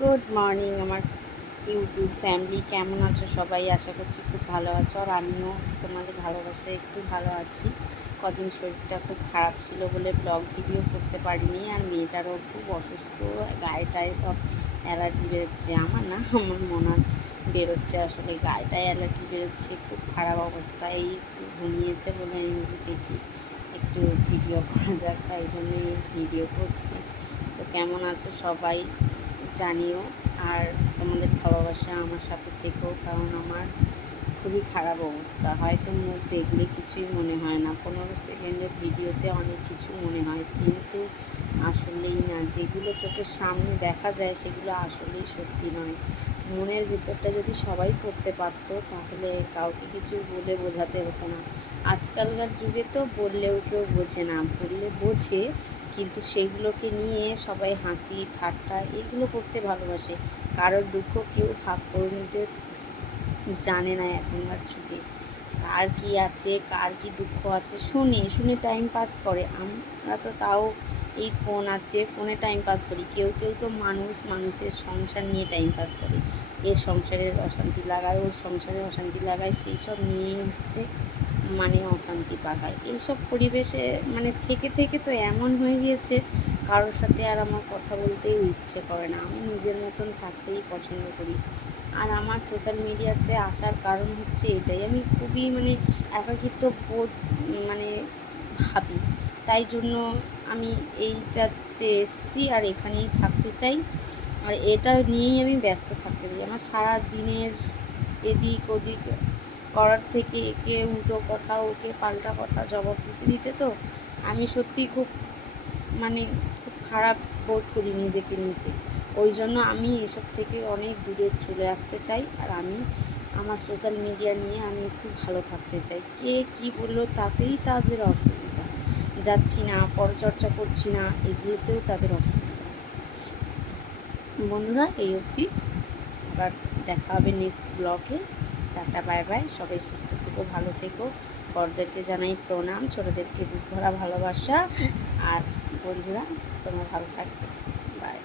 Good morning আমার YouTube family, কেমন আছো সবাই? আশা করছি খুব ভালো আছো, আর আমিও তোমাদের ভালোবাসায় একটু ভালো আছি। কদিন শরীরটা খুব খারাপ ছিল বলে ব্লগ ভিডিও করতে পারিনি, আর মেয়েটারও খুব অসুস্থ, গায়ে টায়ে সব অ্যালার্জি বেরোচ্ছে। আমার না, আমার মনার বেরোচ্ছে, আসলে গায়েটায় অ্যালার্জি বেরোচ্ছে, খুব খারাপ অবস্থা। এই একটু ঘুমিয়েছে বলে আমি দেখি একটু ভিডিও করা যাক, তাই জন্যই ভিডিও করছি। তো কেমন আছো সবাই জানিও, আর তোমাদের ভালোবাসা আমার সাথে থেকেও, কারণ আমার খুবই খারাপ অবস্থা। হয়তো মুখ দেখলে কিছুই মনে হয় না, 15 সেকেন্ডের ভিডিওতে অনেক কিছু মনে হয়, কিন্তু আসলেই না। যেগুলো চোখের সামনে দেখা যায় সেগুলো আসলেই সত্যি নয়। মনের ভিতরটা যদি সবাই পড়তে পারতো, তাহলে কাউকে কিছু বলে বোঝাতে হতো না। আজকালকার যুগে তো বললেও কেউ বোঝে না, বললে বোঝে, কিন্তু সেগুলোকে নিয়ে সবাই হাসি ঠাট্টা এগুলো করতে ভালোবাসে। কারোর দুঃখ কেউ ভাগ করে নিতে জানে না এখনকার যুগে। কার কি আছে, কার কি দুঃখ আছে, শুনে শুনে টাইম পাস করে। আমরা তো তাও এই ফোন আছে, ফোনে টাইম পাস করি। কেউ কেউ তো মানুষের সংসার নিয়ে টাইম পাস করে। এর সংসারের অশান্তি লাগায়, ওর সংসারে অশান্তি লাগায়, সেই সব নিয়েই হচ্ছে মানে অশান্তি পাকায়। এইসব পরিবেশে মানে থেকে থেকে তো এমন হয়ে গিয়েছে, কারোর সাথে আর আমার কথা বলতেই ইচ্ছে করে না। আমি নিজের মতন থাকতেই পছন্দ করি। আর আমার সোশ্যাল মিডিয়াতে আসার কারণ হচ্ছে এটাই, আমি খুবই মানে একাকিত্ব বোধ মানে ভাবি, তাই জন্য আমি এইটাতে এসছি আর এখানেই থাকতে চাই। আর এটা নিয়েই আমি ব্যস্ত থাকতে চাই। আমার সারা দিনের এদিক ওদিক করার থেকে একে উল্টো কথা, ওকে পাল্টা কথা জবাব দিতে দিতে তো আমি সত্যিই খুব মানে খুব খারাপ বোধ করি নিজেকে নিজে। ওই জন্য আমি এসব থেকে অনেক দূরে চলে আসতে চাই, আর আমি আমার সোশ্যাল মিডিয়া নিয়ে আমি একটু ভালো থাকতে চাই। কে কী বললো তাতেই তাদের অসুবিধা, যাচ্ছি না, পরচর্চা করছি না, এগুলোতেও তাদের অসুবিধা। বন্ধুরা, এই অবধি, আবার দেখা হবে নেক্সট ব্লগে। টাটা, বাই বাই, সবাই সুস্থ থেকো, ভালো থেকো। বড়দেরকে জানাই প্রণাম, ছোটোদেরকে বুক ভরা ভালোবাসা। আর বন্ধুরা, তোমরা ভালো থাকবে। বাই।